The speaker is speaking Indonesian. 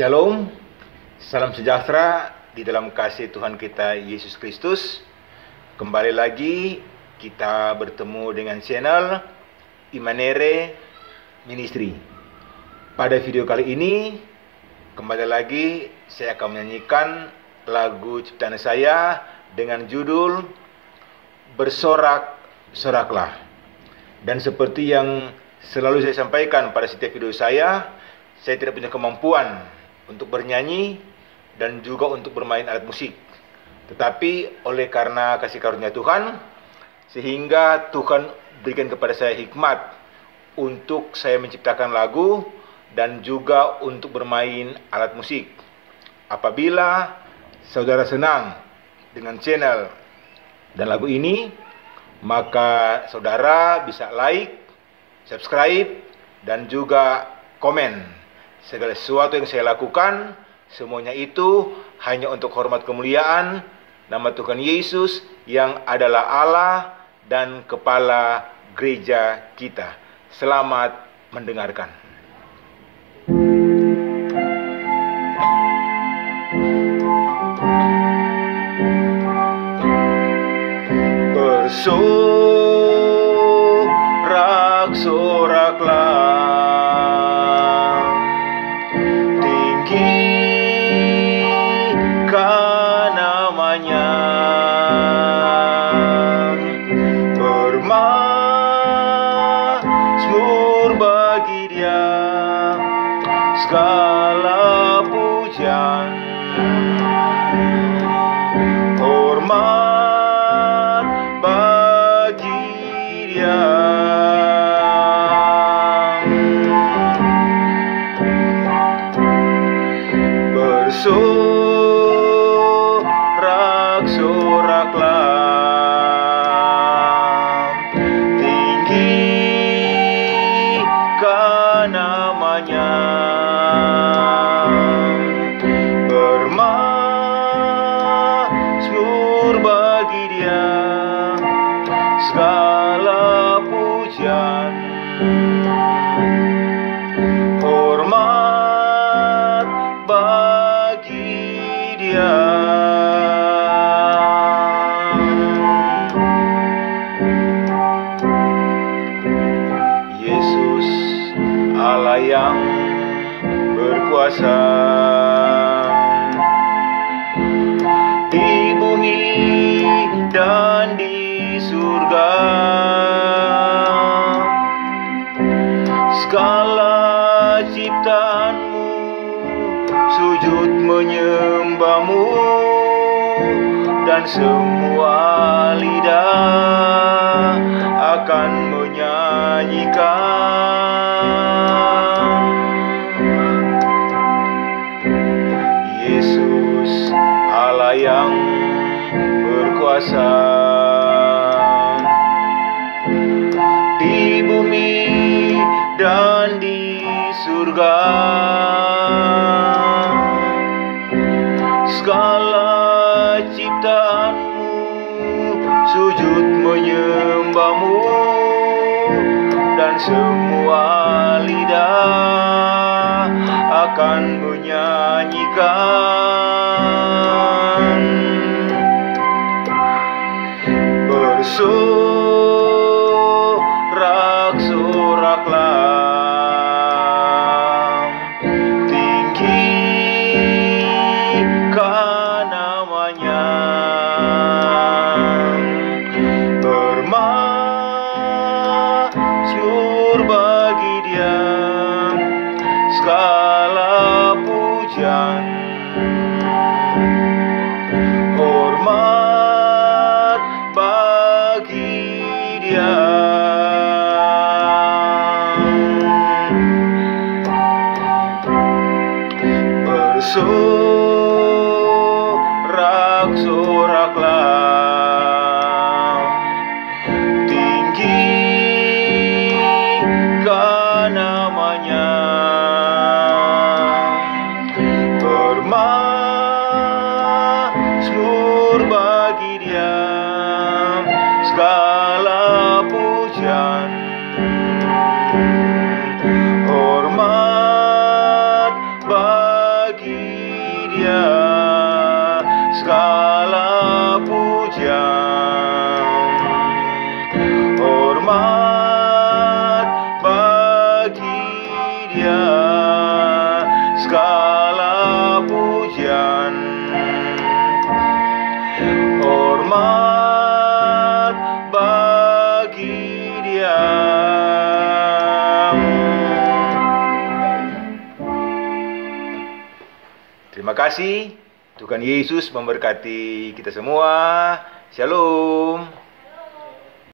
Shalom, salam sejahtera di dalam kasih Tuhan kita Yesus Kristus. Kembali lagi kita bertemu dengan channel Immanere Ministry. Pada video kali ini, kembali lagi saya akan menyanyikan lagu ciptaan saya dengan judul Bersorak-soraklah. Dan seperti yang selalu saya sampaikan pada setiap video saya tidak punya kemampuan untuk bernyanyi dan juga untuk bermain alat musik. Tetapi oleh karena kasih karunia Tuhan, sehingga Tuhan berikan kepada saya hikmat untuk saya menciptakan lagu dan juga untuk bermain alat musik. Apabila saudara senang dengan channel dan lagu ini, maka saudara bisa like, subscribe, dan juga komen. Segala sesuatu yang saya lakukan, semuanya itu hanya untuk hormat kemuliaan nama Tuhan Yesus yang adalah Allah dan Kepala gereja kita. Selamat mendengarkan. Bersorak-soraklah, segala pujian, hormat bagi Dia. Bersorak-soraklah, tinggikan namanya. Segala pujian, hormat bagi Dia. Yesus Allah yang berkuasa di bumi dan di surga, segala ciptaanmu sujud menyembahmu, dan semua lidah akan menyanyikan. Yesus Allah yang berkuasa di bumi dan di surga, segala ciptaanmu sujud menyembahmu, dan semua lidah akan menyanyikan. Bersorak-soraklah, tinggikan namanya. Bermazmur bagi Dia, segala pujian, hormat bagi Dia. Bersorak-soraklah, tinggikan namanya. Bermazmur bagi Dia, segala pujian, hormat bagi Terima kasih. Tuhan Yesus memberkati kita semua. Shalom.